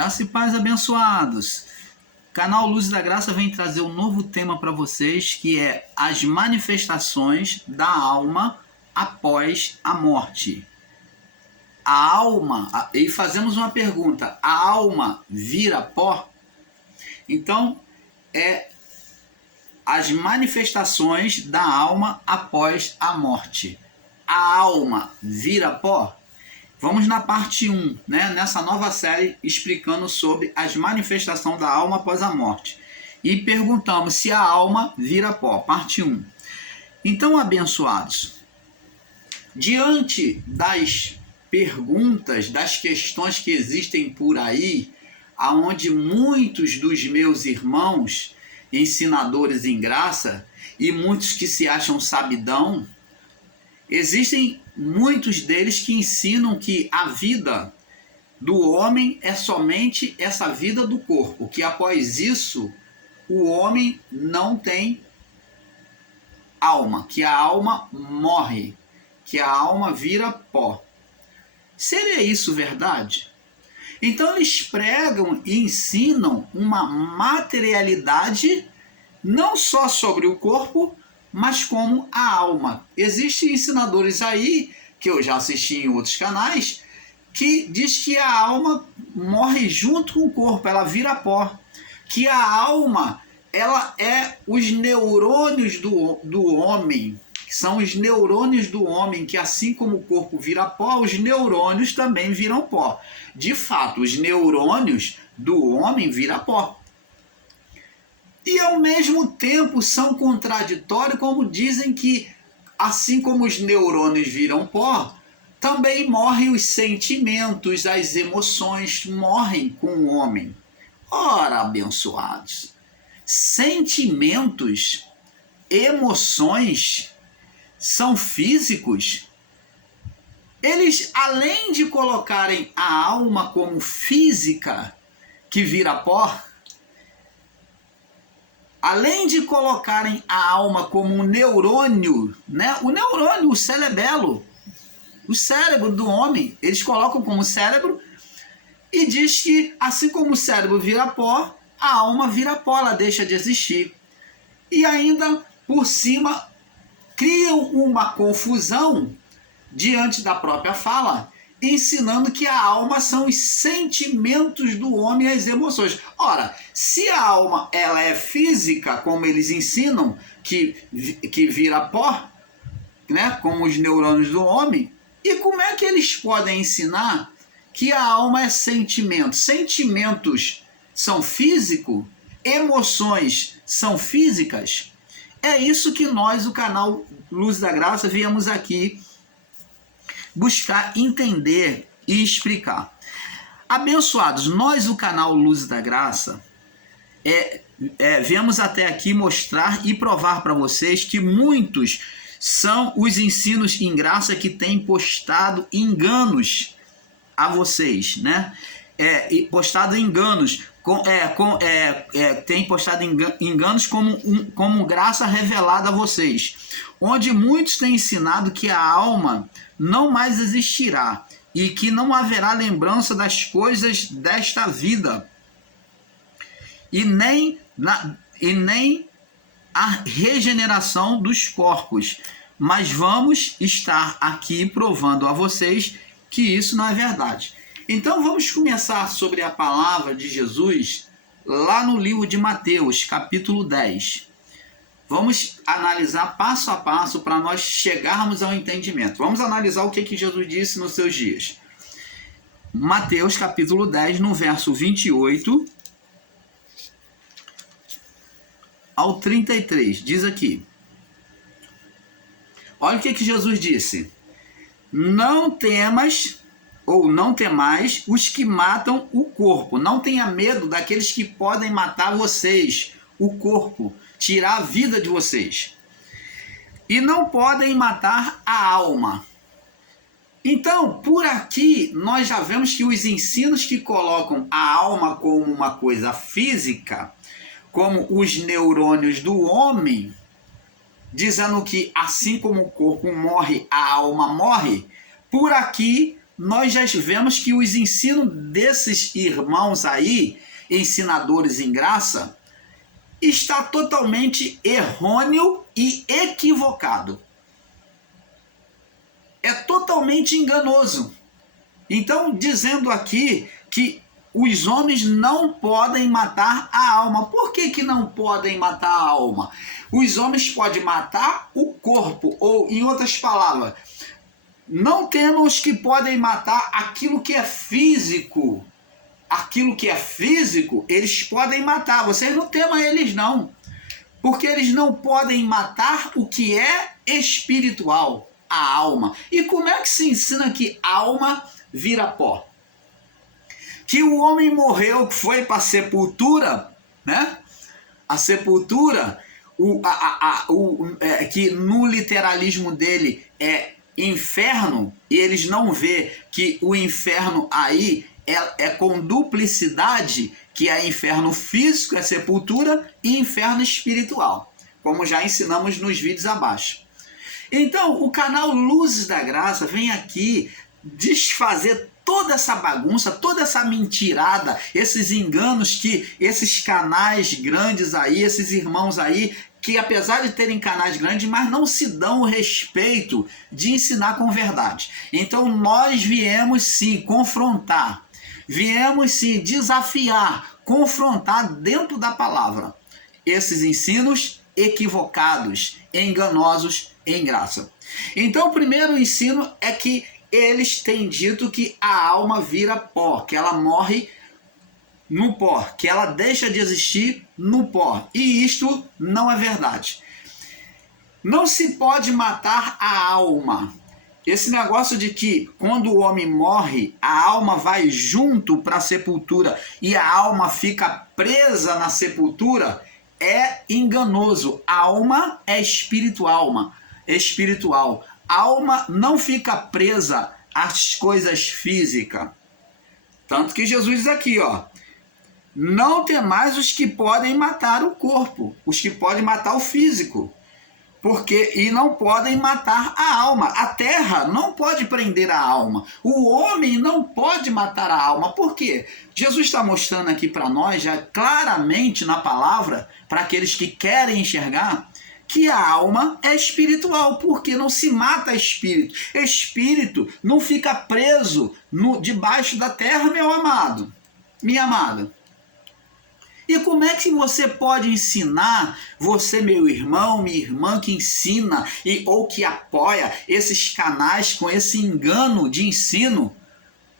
Graça e paz, abençoados. Canal Luz da Graça vem trazer um novo tema para vocês, que é as manifestações da alma após a morte. A alma, e fazemos uma pergunta, a alma vira pó? Então, as manifestações da alma após a morte. A alma vira pó? Vamos na parte 1, né? Nessa nova série explicando sobre as manifestações da alma após a morte. E perguntamos se a alma vira pó, parte 1. Então, abençoados, diante das perguntas, das questões que existem por aí, aonde muitos dos meus irmãos, ensinadores em graça, e muitos que se acham sabidão, existem muitos deles que ensinam que a vida do homem é somente essa vida do corpo, que após isso o homem não tem alma, que a alma morre, que a alma vira pó. Seria isso verdade? Então eles pregam e ensinam uma materialidade não só sobre o corpo, mas como a alma. Existem ensinadores aí, que eu já assisti em outros canais, que diz que a alma morre junto com o corpo, ela vira pó. Que a alma, ela é os neurônios do homem, são os neurônios do homem, que assim como o corpo vira pó, os neurônios também viram pó. De fato, os neurônios do homem viram pó. E ao mesmo tempo são contraditórios, como dizem que assim como os neurônios viram pó, também morrem os sentimentos, as emoções morrem com o homem. Ora, abençoados, sentimentos, emoções são físicos. Eles, além de colocarem a alma como física, que vira pó, além de colocarem a alma como um neurônio, né? O neurônio, o cerebelo, o cérebro do homem, eles colocam como cérebro e diz que assim como o cérebro vira pó, a alma vira pó, ela deixa de existir. E ainda por cima criam uma confusão diante da própria fala, ensinando que a alma são os sentimentos do homem e as emoções. Ora, se a alma ela é física, como eles ensinam, que vira pó, né, como os neurônios do homem, e como é que eles podem ensinar que a alma é sentimento? Sentimentos são físicos? Emoções são físicas? É isso que nós, o canal Luz da Graça, viemos aqui buscar entender e explicar. Abençoados, nós, o canal Luz da Graça, viemos até aqui mostrar e provar para vocês que muitos são os ensinos em graça que têm postado enganos a vocês, né? Postado enganos, tem postado enganos como graça revelada a vocês, onde muitos têm ensinado que a alma não mais existirá e que não haverá lembrança das coisas desta vida e nem a regeneração dos corpos. Mas vamos estar aqui provando a vocês que isso não é verdade. Então vamos começar sobre a palavra de Jesus lá no livro de Mateus, capítulo 10. Vamos analisar passo a passo para nós chegarmos ao entendimento. Vamos analisar o que Jesus disse nos seus dias. Mateus, capítulo 10, no verso 28 ao 33. Diz aqui. Olha o que Jesus disse. Não temas ou não temais os que matam o corpo. Não tenha medo daqueles que podem matar vocês, o corpo, tirar a vida de vocês. E não podem matar a alma. Então, por aqui, nós já vemos que os ensinos que colocam a alma como uma coisa física, como os neurônios do homem, dizendo que assim como o corpo morre, a alma morre, por aqui nós já vemos que os ensinos desses irmãos aí, ensinadores em graça, está totalmente errôneo e equivocado. É totalmente enganoso. Então, dizendo aqui que os homens não podem matar a alma. Por que que não podem matar a alma? Os homens podem matar o corpo, ou, em outras palavras, não temos que podem matar aquilo que é físico. Aquilo que é físico, eles podem matar. Vocês não temam eles, não. Porque eles não podem matar o que é espiritual, a alma. E como é que se ensina que alma vira pó? Que o homem morreu, que foi para a sepultura, né? A sepultura, que no literalismo dele é inferno, e eles não vê que o inferno aí é com duplicidade, que é inferno físico, é sepultura, e inferno espiritual, como já ensinamos nos vídeos abaixo. Então, o canal Luzes da Graça vem aqui desfazer toda essa bagunça, toda essa mentirada, esses enganos que esses canais grandes aí, esses irmãos aí, que apesar de terem canais grandes, mas não se dão o respeito de ensinar com verdade. Então nós viemos sim confrontar, viemos sim desafiar, confrontar dentro da palavra esses ensinos equivocados, enganosos em graça. Então o primeiro ensino é que eles têm dito que a alma vira pó, que ela morre no pó, que ela deixa de existir no pó. E isto não é verdade. Não se pode matar a alma. Esse negócio de que quando o homem morre, a alma vai junto para a sepultura e a alma fica presa na sepultura, é enganoso. A alma é espiritual. A alma não fica presa às coisas físicas. Tanto que Jesus diz aqui, ó, não temais os que podem matar o corpo, os que podem matar o físico, e não podem matar a alma. A terra não pode prender a alma. O homem não pode matar a alma. Por quê? Jesus está mostrando aqui para nós, já claramente na palavra, para aqueles que querem enxergar, que a alma é espiritual, porque não se mata espírito. Espírito não fica preso debaixo da terra, meu amado, minha amada. E como é que você pode ensinar, você, meu irmão, minha irmã, que ensina ou que apoia esses canais com esse engano de ensino,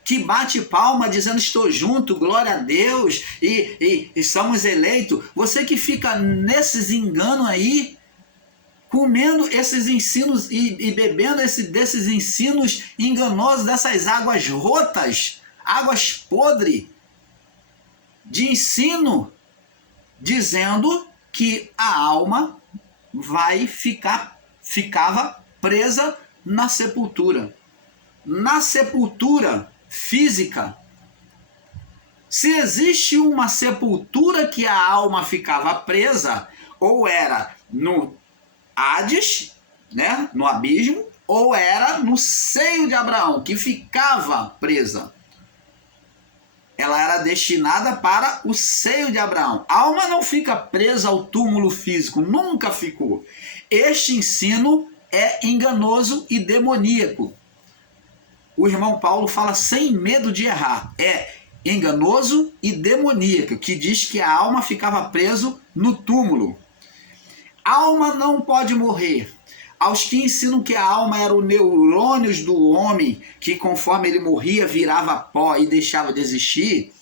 que bate palma dizendo estou junto, glória a Deus, e somos eleitos. Você que fica nesses enganos aí, comendo esses ensinos e bebendo desses ensinos enganosos, dessas águas rotas, águas podres de ensino, dizendo que a alma ficava presa na sepultura. Na sepultura física. Se existe uma sepultura que a alma ficava presa, ou era no Hades, né, no abismo, ou era no seio de Abraão, que ficava presa. Ela era destinada para o seio de Abraão. A alma não fica presa ao túmulo físico, nunca ficou. Este ensino é enganoso e demoníaco. O irmão Paulo fala sem medo de errar. É enganoso e demoníaco, que diz que a alma ficava preso no túmulo. A alma não pode morrer. Aos que ensinam que a alma era os neurônios do homem, que conforme ele morria virava pó e deixava de existir,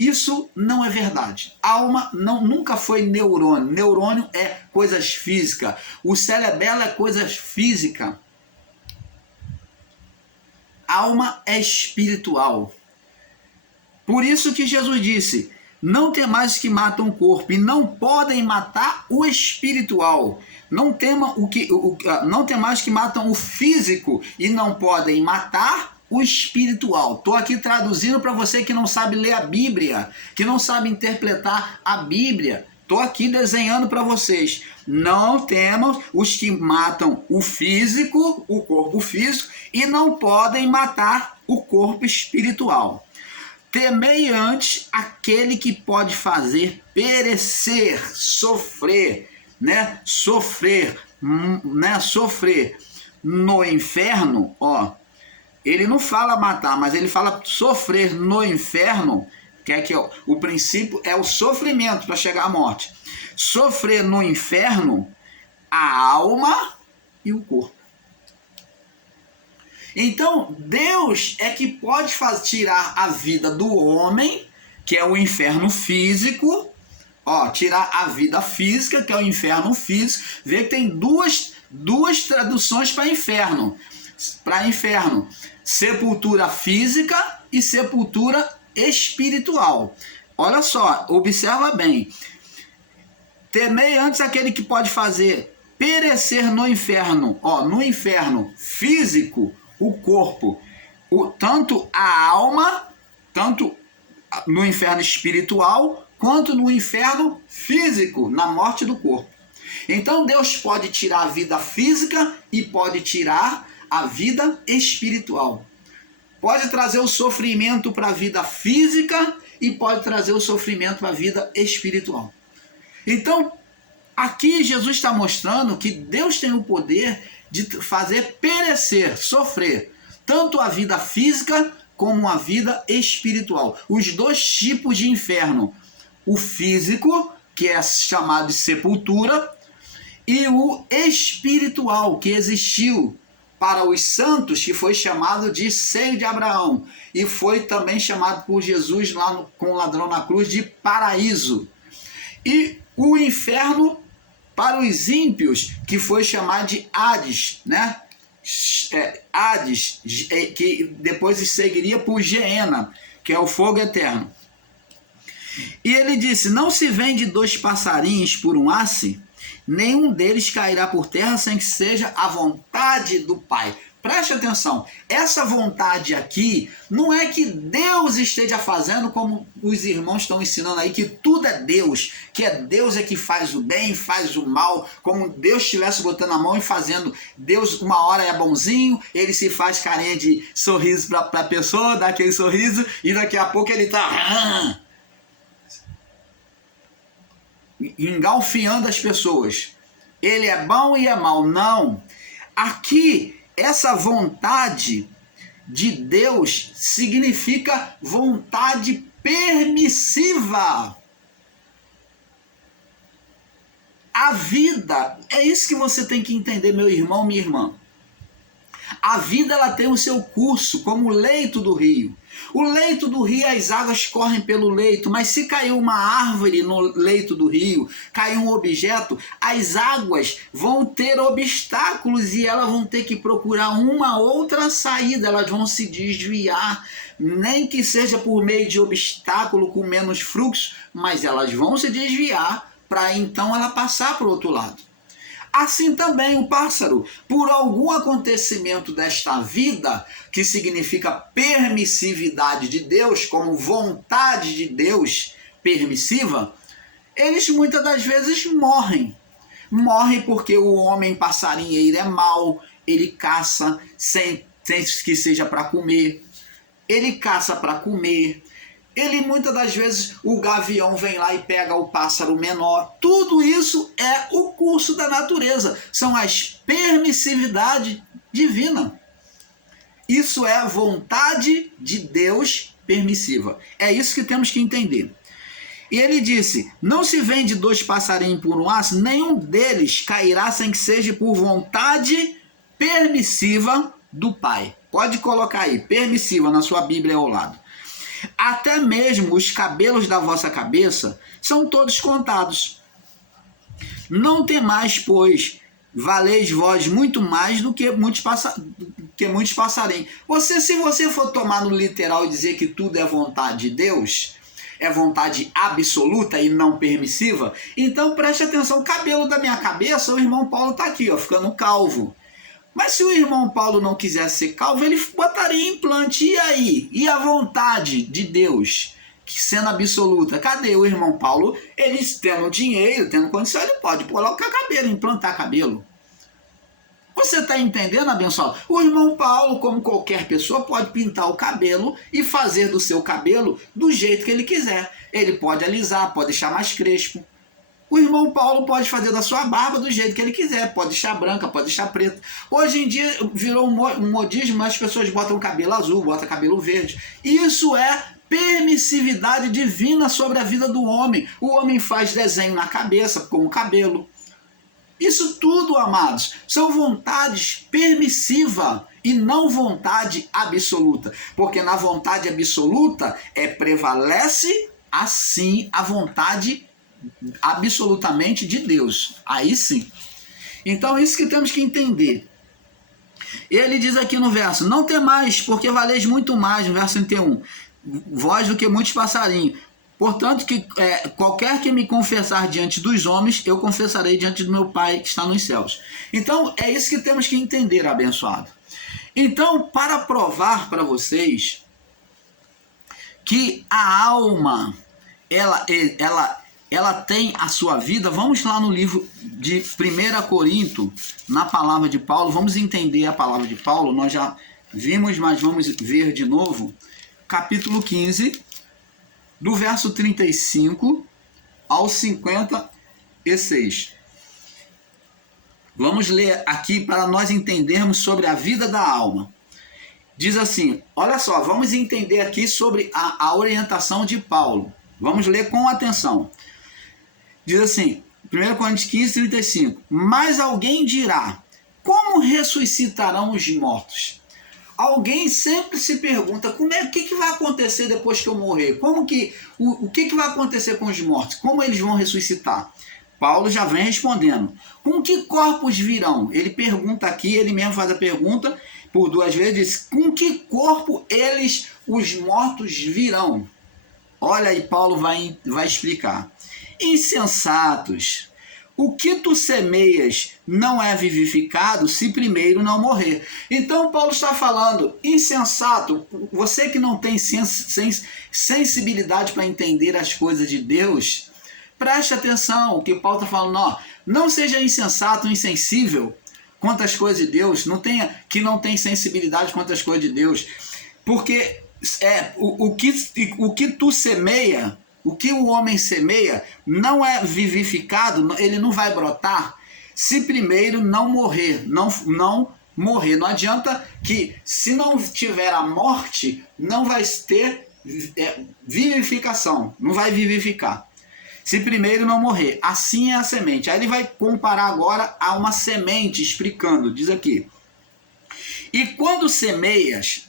isso não é verdade. A alma nunca foi neurônio. Neurônio é coisas físicas. O cerebelo é coisas físicas. A alma é espiritual. Por isso que Jesus disse, não temais os que matam o corpo, e não podem matar o espiritual. Não temais os que matam o físico, e não podem matar o espiritual. Estou aqui traduzindo para você que não sabe ler a Bíblia, que não sabe interpretar a Bíblia, Estou aqui desenhando para vocês. Não temam os que matam o físico, o corpo físico, e não podem matar o corpo espiritual. Temei antes aquele que pode fazer perecer, sofrer, né? Sofrer no inferno, ó. Ele não fala matar, mas ele fala sofrer no inferno, que é que o princípio é o sofrimento para chegar à morte. Sofrer no inferno a alma e o corpo. Então, Deus é que pode tirar a vida do homem, que é o inferno físico, ó, tirar a vida física, que é o inferno físico. Vê que tem duas traduções para inferno. Sepultura física e sepultura espiritual. Olha só, observa bem. Temei antes aquele que pode fazer perecer no inferno, ó, no inferno físico, o corpo, tanto a alma, tanto no inferno espiritual, quanto no inferno físico, na morte do corpo. Então Deus pode tirar a vida física e pode tirar a vida espiritual. Pode trazer o sofrimento para a vida física e pode trazer o sofrimento para a vida espiritual. Então, aqui Jesus está mostrando que Deus tem o poder de fazer perecer, sofrer, tanto a vida física como a vida espiritual. Os dois tipos de inferno. O físico, que é chamado de sepultura, e o espiritual, que existiu para os santos, que foi chamado de seio de Abraão, e foi também chamado por Jesus lá com o ladrão na cruz de paraíso. E o inferno para os ímpios, que foi chamado de Hades, né? Hades, que depois seguiria por Geena, que é o fogo eterno. E ele disse: não se vende 2 passarinhos por um asse, nenhum deles cairá por terra sem que seja a vontade do Pai. Preste atenção, essa vontade aqui não é que Deus esteja fazendo como os irmãos estão ensinando aí, que tudo é Deus, que é Deus é que faz o bem, faz o mal, como Deus estivesse botando a mão e fazendo. Deus uma hora é bonzinho, ele se faz carinha de sorriso para a pessoa, dá aquele sorriso, e daqui a pouco ele está engalfiando as pessoas. Ele é bom e é mal. Não. Aqui, essa vontade de Deus significa vontade permissiva. A vida, é isso que você tem que entender, meu irmão, minha irmã. A vida, ela tem o seu curso, como o leito do rio. O leito do rio, as águas correm pelo leito, mas se caiu uma árvore no leito do rio, caiu um objeto, as águas vão ter obstáculos e elas vão ter que procurar uma outra saída, elas vão se desviar, nem que seja por meio de obstáculo com menos fluxo, mas elas vão se desviar para então ela passar para o outro lado. Assim também o pássaro, por algum acontecimento desta vida, que significa permissividade de Deus, como vontade de Deus permissiva, eles muitas das vezes morrem. Morrem porque o homem passarinheiro é mau, ele caça sem que seja para comer, ele caça para comer. Ele muitas das vezes, o gavião vem lá e pega o pássaro menor. Tudo isso é o curso da natureza. São as permissividades divinas. Isso é a vontade de Deus permissiva. É isso que temos que entender. E ele disse: não se vende 2 passarinhos por um aço, nenhum deles cairá sem que seja por vontade permissiva do Pai. Pode colocar aí, permissiva, na sua Bíblia ao lado. Até mesmo os cabelos da vossa cabeça são todos contados. Não temais, pois valeis vós muito mais do que muitos passarinhos. Se você for tomar no literal e dizer que tudo é vontade de Deus, é vontade absoluta e não permissiva, então preste atenção, o cabelo da minha cabeça, o irmão Paulo está aqui, ó, ficando calvo. Mas se o irmão Paulo não quisesse ser calvo, ele botaria implante. E aí? E a vontade de Deus, sendo absoluta. Cadê o irmão Paulo? Ele tendo dinheiro, tendo condição, ele pode colocar cabelo, implantar cabelo. Você está entendendo, abençoado? O irmão Paulo, como qualquer pessoa, pode pintar o cabelo e fazer do seu cabelo do jeito que ele quiser. Ele pode alisar, pode deixar mais crespo. O irmão Paulo pode fazer da sua barba do jeito que ele quiser. Pode deixar branca, pode deixar preta. Hoje em dia virou um modismo, as pessoas botam cabelo azul, botam cabelo verde. Isso é permissividade divina sobre a vida do homem. O homem faz desenho na cabeça com o cabelo. Isso tudo, amados, são vontades permissivas e não vontade absoluta. Porque na vontade absoluta prevalece assim a vontade absolutamente de Deus. Aí sim. Então isso que temos que entender. Ele diz aqui no verso: não temais, porque valeis muito mais, no verso 31, vós do que muitos passarinhos. Portanto, qualquer que me confessar diante dos homens, eu confessarei diante do meu Pai que está nos céus. Então, é isso que temos que entender, abençoado. Então, para provar para vocês que a alma, ela tem a sua vida, vamos lá no livro de 1 Corinto, na palavra de Paulo, vamos entender a palavra de Paulo, nós já vimos, mas vamos ver de novo, capítulo 15, do verso 35 ao 56. Vamos ler aqui para nós entendermos sobre a vida da alma. Diz assim, olha só, vamos entender aqui sobre a orientação de Paulo. Vamos ler com atenção. Diz assim, 1 Coríntios 15, 35. Mas alguém dirá, como ressuscitarão os mortos? Alguém sempre se pergunta, o que vai acontecer depois que eu morrer? O que vai acontecer com os mortos? Como eles vão ressuscitar? Paulo já vem respondendo. Com que corpos virão? Ele pergunta aqui, ele mesmo faz a pergunta por duas vezes. Com que corpo os mortos virão? Olha aí, Paulo vai explicar. Insensatos. O que tu semeias não é vivificado se primeiro não morrer. Então Paulo está falando, insensato, você que não tem sensibilidade para entender as coisas de Deus, preste atenção, o que Paulo está falando, não seja insensato, insensível quanto às coisas de Deus, não tem sensibilidade quanto às coisas de Deus, porque o que tu semeia, o que o homem semeia não é vivificado, ele não vai brotar se primeiro não morrer, não morrer. Não adianta que se não tiver a morte, não vai ter vivificação, não vai vivificar. Se primeiro não morrer, assim é a semente. Aí ele vai comparar agora a uma semente, explicando, diz aqui. E quando semeias,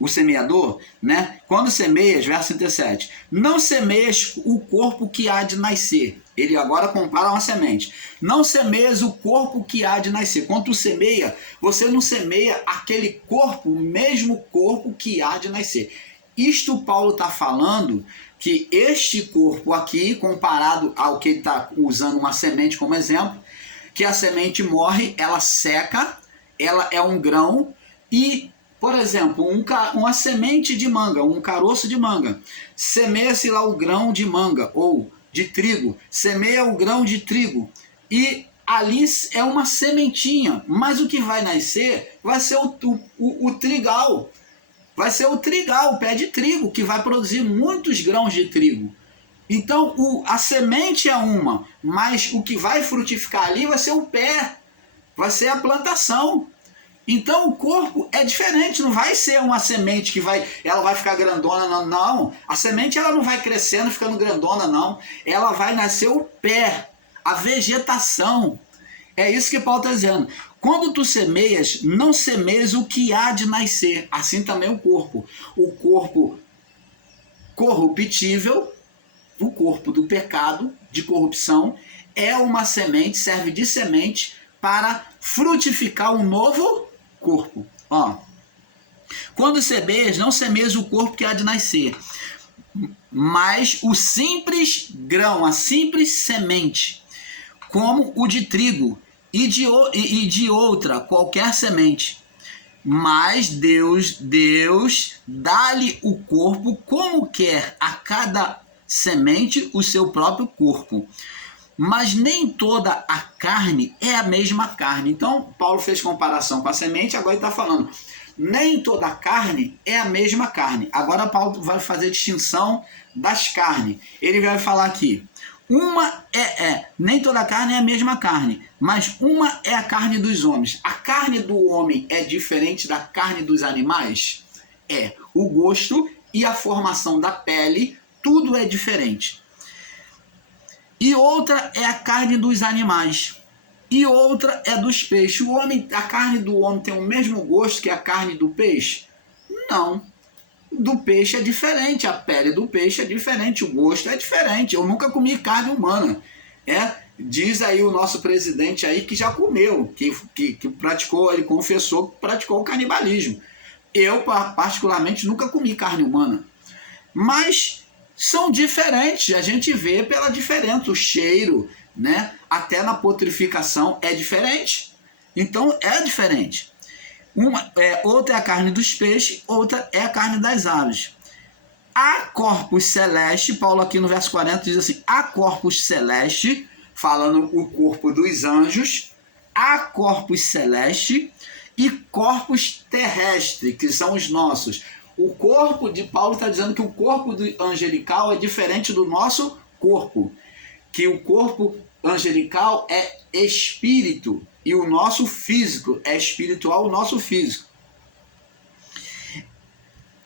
o semeador, né? Quando semeias, verso 37, não semeias o corpo que há de nascer. Ele agora compara uma semente. Não semeias o corpo que há de nascer. Quando tu semeia, você não semeia aquele corpo, o mesmo corpo que há de nascer. Isto Paulo está falando que este corpo aqui, comparado ao que ele está usando uma semente como exemplo, que a semente morre, ela seca, ela é um grão e, por exemplo, uma semente de manga, um caroço de manga, semeia-se lá o grão de manga ou de trigo, semeia o grão de trigo e ali é uma sementinha, mas o que vai nascer vai ser o trigal, vai ser o trigal, o pé de trigo, que vai produzir muitos grãos de trigo. Então a semente é uma, mas o que vai frutificar ali vai ser o pé, vai ser a plantação. Então o corpo é diferente, não vai ser uma semente que ela vai ficar grandona, não. A semente ela não vai crescendo, ficando grandona, não. Ela vai nascer o pé, a vegetação. É isso que Paulo está dizendo. Quando tu semeias, não semeias o que há de nascer. Assim também o corpo. O corpo corruptível, o corpo do pecado, de corrupção, é uma semente, serve de semente para frutificar um novo corpo. Quando semeias, não semeias o corpo que há de nascer, mas o simples grão, a simples semente, como o de trigo e de outra qualquer semente. Mas Deus dá-lhe o corpo como quer a cada semente o seu próprio corpo. Mas nem toda a carne é a mesma carne. Então, Paulo fez comparação com a semente, agora ele está falando, nem toda a carne é a mesma carne. Agora Paulo vai fazer distinção das carnes. Ele vai falar aqui, nem toda a carne é a mesma carne, mas uma é a carne dos homens. A carne do homem é diferente da carne dos animais? É. O gosto e a formação da pele, tudo é diferente. E outra é a carne dos animais. E outra é dos peixes. A carne do homem tem o mesmo gosto que a carne do peixe? Não. Do peixe é diferente, a pele do peixe é diferente, o gosto é diferente. Eu nunca comi carne humana. Diz aí o nosso presidente aí que já comeu, que praticou, ele confessou que praticou o canibalismo. Eu, particularmente, nunca comi carne humana. Mas são diferentes, a gente vê pela diferença, o cheiro, né? Até na putrificação é diferente. Então é diferente. Outra é a carne dos peixes, outra é a carne das aves. Há corpos celeste, Paulo aqui no verso 40 diz assim, há corpos celeste, falando o corpo dos anjos, há corpos celeste e corpos terrestres, que são os nossos. O corpo de Paulo está dizendo que o corpo angelical é diferente do nosso corpo, que o corpo angelical é espírito e o nosso físico é espiritual, o nosso físico.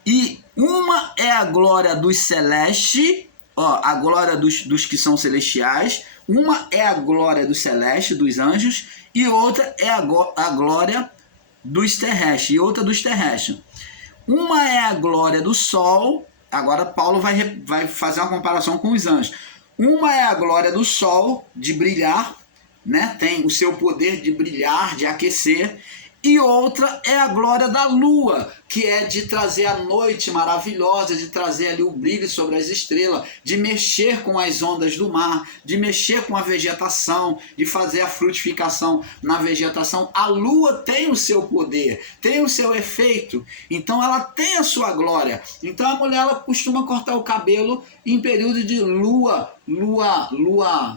E uma é a glória dos celestes, a glória dos que são celestiais, uma é a glória dos celestes, dos anjos, e outra é a glória dos terrestres, e outra dos terrestres. Uma é a glória do sol, agora Paulo vai fazer uma comparação com os anjos. Uma é a glória do sol, de brilhar, né? Tem o seu poder de brilhar, de aquecer. E outra é a glória da lua, que é de trazer a noite maravilhosa, de trazer ali o brilho sobre as estrelas, de mexer com as ondas do mar, de mexer com a vegetação, de fazer a frutificação na vegetação. A lua tem o seu poder, tem o seu efeito, então ela tem a sua glória. Então a mulher ela costuma cortar o cabelo em período de lua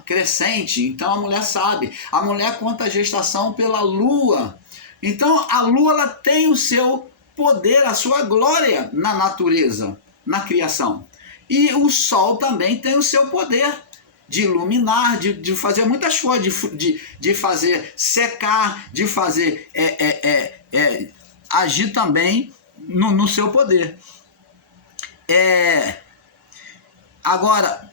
crescente, então a mulher sabe. A mulher conta a gestação pela lua. Então a lua ela tem o seu poder, a sua glória na natureza, na criação. E o sol também tem o seu poder de iluminar, de fazer muitas coisas, de fazer secar, de fazer agir também no seu poder. Agora,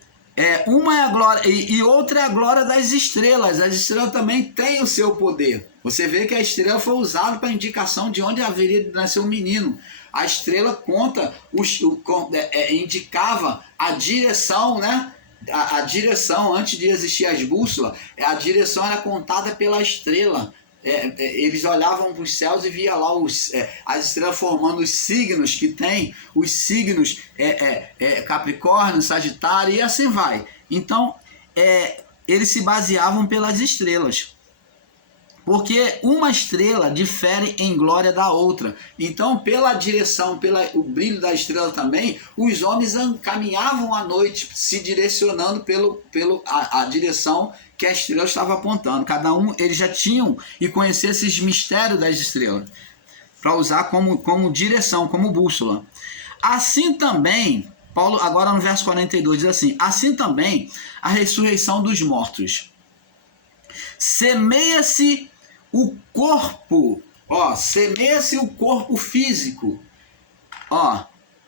uma é a glória e outra é a glória das estrelas. As estrelas também têm o seu poder. Você vê que a estrela foi usada para indicação de onde haveria de nascer um menino. A estrela conta, indicava a direção, né? A direção, antes de existir as bússolas, a direção era contada pela estrela. Eles olhavam para os céus e via lá as estrelas formando os signos que tem, os signos Capricórnio, Sagitário e assim vai. Então, eles se baseavam pelas estrelas. Porque uma estrela difere em glória da outra. Então, pela direção, pelo brilho da estrela também, os homens caminhavam à noite, se direcionando a direção que a estrela estava apontando. Cada um, eles já tinham e conheciam esses mistérios das estrelas, para usar como direção, como bússola. Assim também, Paulo, agora no verso 42, diz assim, assim também a ressurreição dos mortos. Semeia-se o corpo, semeia-se o corpo físico,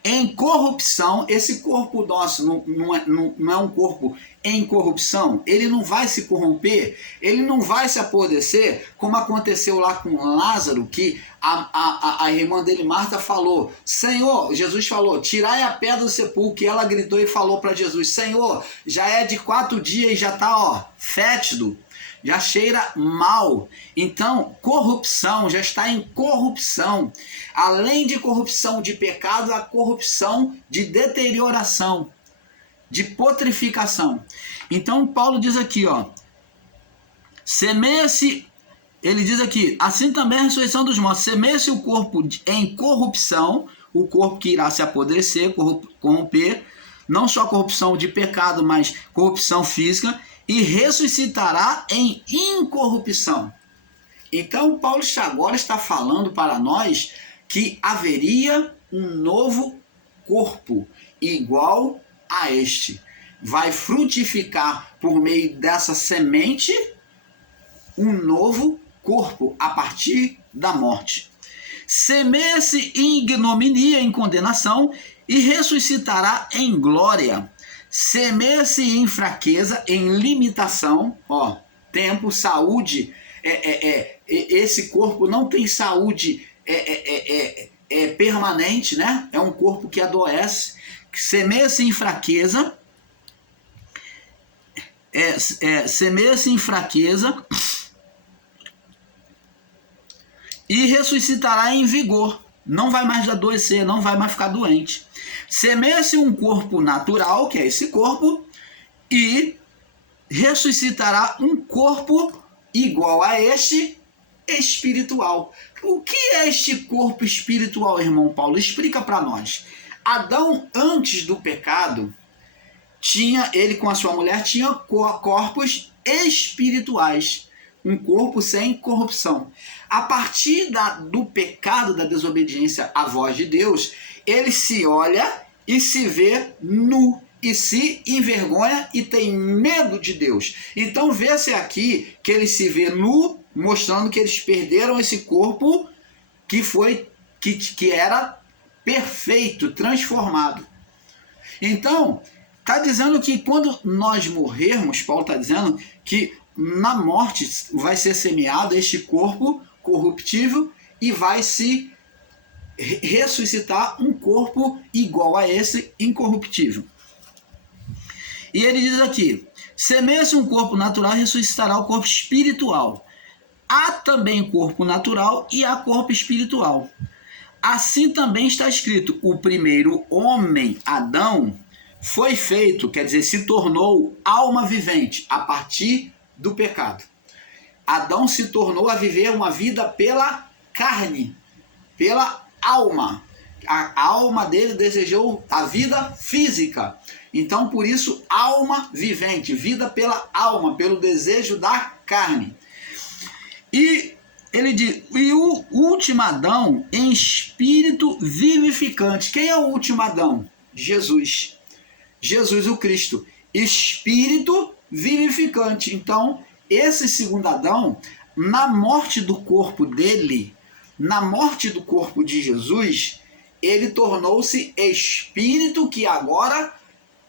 em corrupção. Esse corpo nosso não é um corpo em corrupção, ele não vai se corromper, ele não vai se apodrecer, como aconteceu lá com Lázaro, que a irmã dele, Marta, falou, Senhor, Jesus falou, tirai a pedra do sepulcro, e ela gritou e falou para Jesus, Senhor, já é de 4 dias e já está fétido, já cheira mal. Então, corrupção, já está em corrupção. Além de corrupção de pecado, a corrupção de deterioração, de putrificação. Então, Paulo diz aqui, semeia-se ele diz aqui, assim também a ressurreição dos mortos, semeia-se o corpo em corrupção, o corpo que irá se apodrecer, corromper, não só corrupção de pecado, mas corrupção física, e ressuscitará em incorrupção. Então, Paulo agora está falando para nós que haveria um novo corpo igual a este. Vai frutificar por meio dessa semente um novo corpo a partir da morte. Semeia-se em ignominia, em condenação, e ressuscitará em glória. Semeia-se em fraqueza, em limitação, tempo, saúde. Esse corpo não tem saúde permanente, né? É um corpo que adoece. Semeia-se em fraqueza, semeia-se em fraqueza e ressuscitará em vigor. Não vai mais adoecer, não vai mais ficar doente. Semeia-se um corpo natural, que é esse corpo, e ressuscitará um corpo igual a este espiritual. O que é este corpo espiritual, irmão Paulo? Explica para nós. Adão, antes do pecado, ele com a sua mulher tinha corpos espirituais, um corpo sem corrupção. A partir do pecado, da desobediência à voz de Deus, ele se olha e se vê nu, e se envergonha e tem medo de Deus. Então vê-se aqui que ele se vê nu, mostrando que eles perderam esse corpo que era perfeito, transformado. Então, está dizendo que quando nós morrermos, Paulo está dizendo que na morte vai ser semeado este corpo corruptível e vai se ressuscitar um corpo igual a esse incorruptível. E ele diz aqui, semeia-se um corpo natural e ressuscitará o corpo espiritual. Há também corpo natural e há corpo espiritual. Assim também está escrito, o primeiro homem, Adão, foi feito, quer dizer, se tornou alma vivente a partir do pecado. Adão se tornou a viver uma vida pela carne, pela alma. A alma dele desejou a vida física. Então, por isso, alma vivente, vida pela alma, pelo desejo da carne. E ele diz, e o último Adão em espírito vivificante. Quem é o último Adão? Jesus. Jesus o Cristo. Espírito vivificante. Então, esse segundo Adão, na morte do corpo dele, na morte do corpo de Jesus, ele tornou-se espírito que agora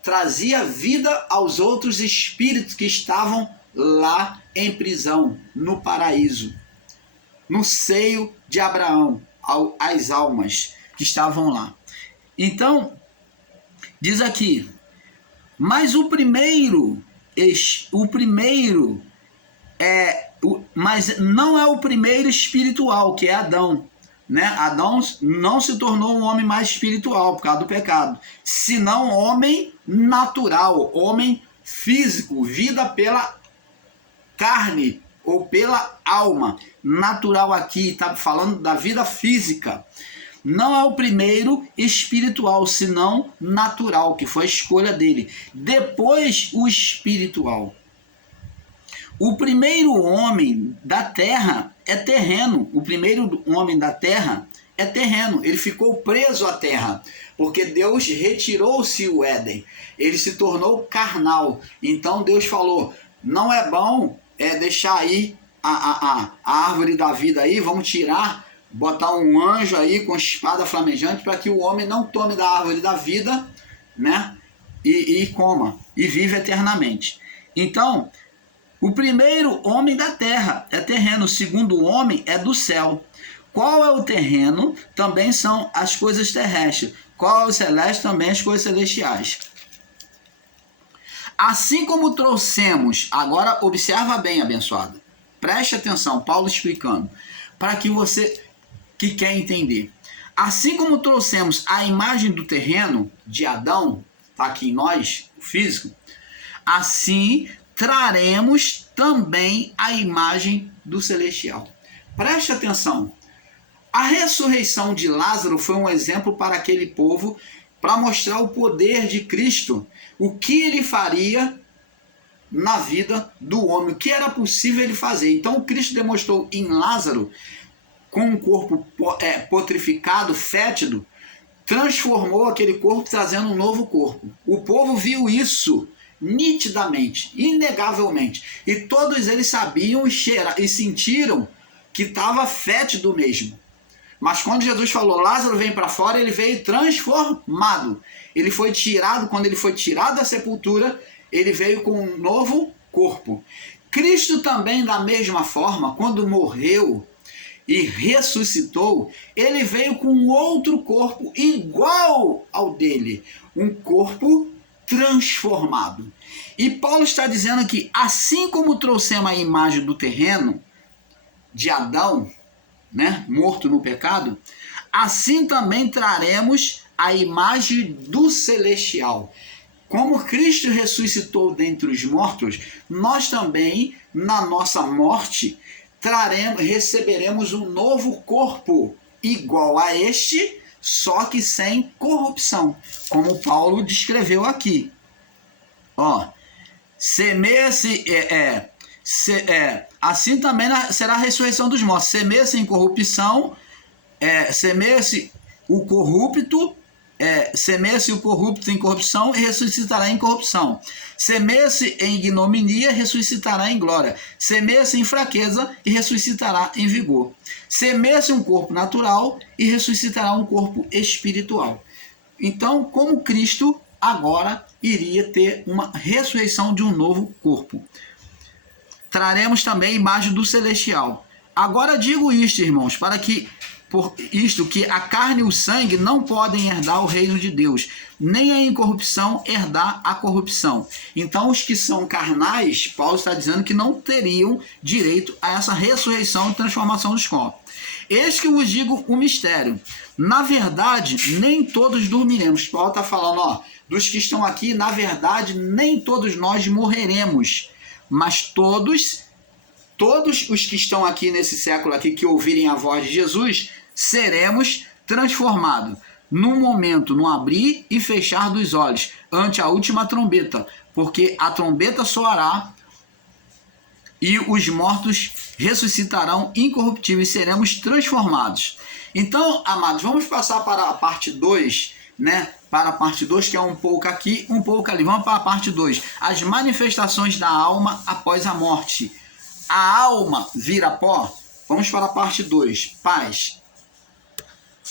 trazia vida aos outros espíritos que estavam lá em prisão, no paraíso, no seio de Abraão, as almas que estavam lá. Então, diz aqui, mas mas não é o primeiro espiritual, que é Adão, né? Adão não se tornou um homem mais espiritual por causa do pecado, senão homem natural, homem físico, vida pela carne ou pela alma. Natural aqui, está falando da vida física. Não é o primeiro espiritual, senão natural, que foi a escolha dele. Depois o espiritual. O primeiro homem da terra é terreno. O primeiro homem da terra é terreno. Ele ficou preso à terra, porque Deus retirou-se o Éden. Ele se tornou carnal. Então Deus falou, não é bom deixar aí a árvore da vida aí, vamos tirar, botar um anjo aí com espada flamejante para que o homem não tome da árvore da vida, né? E coma, e vive eternamente. Então, o primeiro homem da terra é terreno, o segundo homem é do céu. Qual é o terreno? Também são as coisas terrestres. Qual é o celeste? Também as coisas celestiais. Assim como trouxemos, agora observa bem, abençoado. Preste atenção, Paulo explicando, para que você que quer entender. Assim como trouxemos a imagem do terreno de Adão, está aqui em nós, o físico, assim traremos também a imagem do celestial. Preste atenção. A ressurreição de Lázaro foi um exemplo para aquele povo, para mostrar o poder de Cristo, o que ele faria na vida do homem, o que era possível ele fazer. Então Cristo demonstrou em Lázaro, com um corpo putrificado, fétido, transformou aquele corpo trazendo um novo corpo. O povo viu isso nitidamente, inegavelmente, e todos eles sabiam e sentiram que estava fétido mesmo. Mas quando Jesus falou, Lázaro vem para fora, ele veio transformado. Ele foi tirado, quando ele foi tirado da sepultura, ele veio com um novo corpo. Cristo também, da mesma forma, quando morreu e ressuscitou, ele veio com um outro corpo igual ao dele, um corpo transformado. E Paulo está dizendo que, assim como trouxemos a imagem do terreno, de Adão, né, morto no pecado, assim também traremos a imagem do celestial. Como Cristo ressuscitou dentre os mortos, nós também, na nossa morte, receberemos um novo corpo, igual a este, só que sem corrupção, como Paulo descreveu aqui. Ó, semeia-se, assim também será a ressurreição dos mortos. Semeia-se em corrupção, semeia-se o corrupto, semeia-se o corrupto em corrupção e ressuscitará em corrupção. Semeia-se em ignominia, ressuscitará em glória. Semeia-se em fraqueza e ressuscitará em vigor. Semeia-se um corpo natural e ressuscitará um corpo espiritual. Então, como Cristo agora iria ter uma ressurreição de um novo corpo. Traremos também a imagem do celestial. Agora digo isto, irmãos, para que por isto que a carne e o sangue não podem herdar o reino de Deus, nem a incorrupção herdar a corrupção. Então os que são carnais, Paulo está dizendo que não teriam direito a essa ressurreição e transformação dos corpos. Eis que vos digo um mistério. Na verdade, nem todos dormiremos. Paulo está falando, dos que estão aqui, na verdade, nem todos nós morreremos, mas todos os que estão aqui nesse século aqui, que ouvirem a voz de Jesus, seremos transformados num momento, no abrir e fechar dos olhos, ante a última trombeta, porque a trombeta soará e os mortos ressuscitarão incorruptíveis e seremos transformados. Então, amados, vamos passar para a parte 2, né? Para a parte 2, que é um pouco aqui, um pouco ali. Vamos para a parte 2. As manifestações da alma após a morte. A alma vira pó? Vamos para a parte 2. Paz.